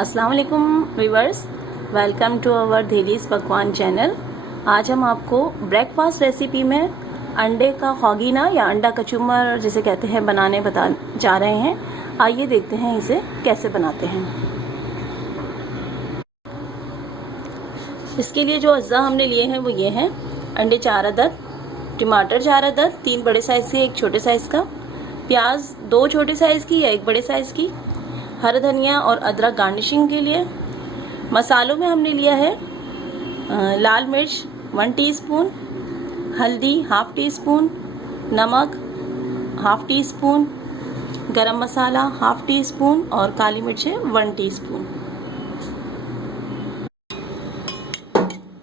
अस्सलाम वालेकुम viewers, welcome to our धेलीज पकवान चैनल। आज हम आपको ब्रेकफास्ट रेसिपी में अंडे का हॉगीना या अंडा कचूमर जिसे कहते हैं बनाने जा रहे हैं। आइए देखते हैं इसे कैसे बनाते हैं। इसके लिए जो अज्जा हमने लिए हैं वो ये हैं: अंडे 4 अदद, टमाटर 4 अदद, 3 बड़े साइज़ के 1 छोटे साइज़ का, प्याज 2 छोटे साइज़ की या 1 बड़े साइज़ की, हरा धनिया और अदरक गार्निशिंग के लिए। मसालों में हमने लिया है लाल मिर्च 1 टीस्पून, हल्दी 1/2 टीस्पून, नमक 1/2 टीस्पून, गरम मसाला 1/2 टीस्पून और काली मिर्चें 1 टीस्पून।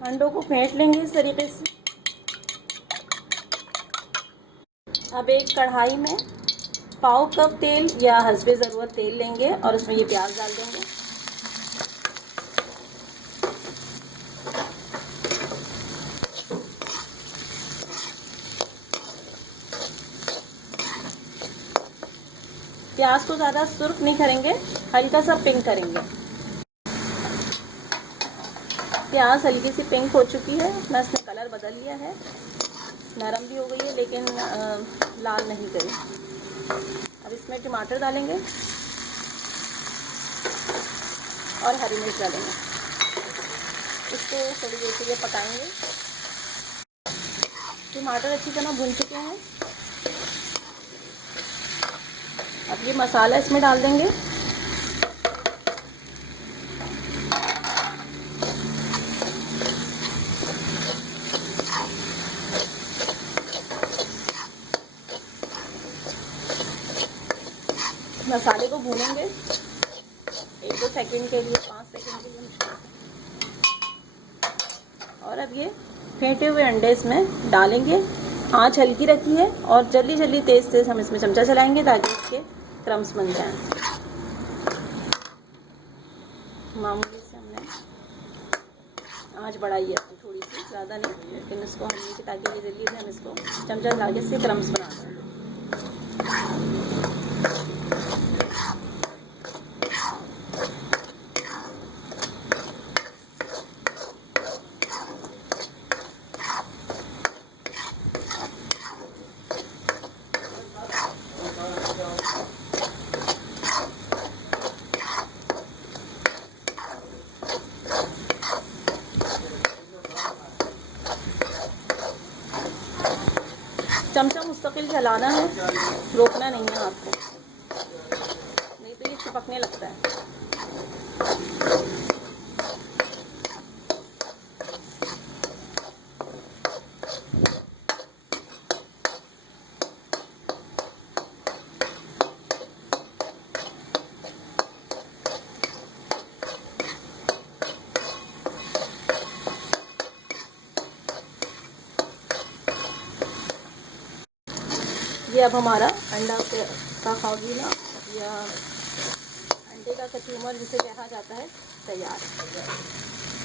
अंडों को फेंट लेंगे इस तरीके से। अब एक कढ़ाई में पाव कप तेल या हस्बे ज़रूरत तेल लेंगे और उसमें ये प्याज डाल देंगे। प्याज को ज़्यादा सुर्ख नहीं करेंगे, हल्का सा पिंक करेंगे। प्याज हल्की सी पिंक हो चुकी है, मैं इसमें कलर बदल लिया है, नरम भी हो गई है लेकिन लाल नहीं करी। अब इसमें टमाटर डालेंगे और हरी मिर्च डालेंगे। इसको थोड़ी देर के लिए पकाएंगे। टमाटर अच्छी तरह भून चुके हैं। अब ये मसाला इसमें डाल देंगे। मसाले को भूनेंगे 1-2 सेकंड के लिए, 5 सेकंड के लिए। और अब ये फेंटे हुए अंडे इसमें डालेंगे। आंच हल्की रखी है और जल्दी जल्दी तेज़ हम इसमें चमचा चलाएंगे ताकि इसके क्रम्स बन जाएं। मामूली से हमने आंच बढ़ाई है अपनी, थोड़ी सी, ज़्यादा नहीं, लेकिन इसको हम नीचे ताकि ये जल्दी से हम इसको चमचा चला के इसके क्रम्स बना दें। चमचा मुस्तकिल चलाना है, रोकना नहीं है आपको, नहीं तो ये चिपकने लगता है। ये अब हमारा अंडा का हॉगीना या अंडे का कचूमर जिसे कहा जाता है तैयार है।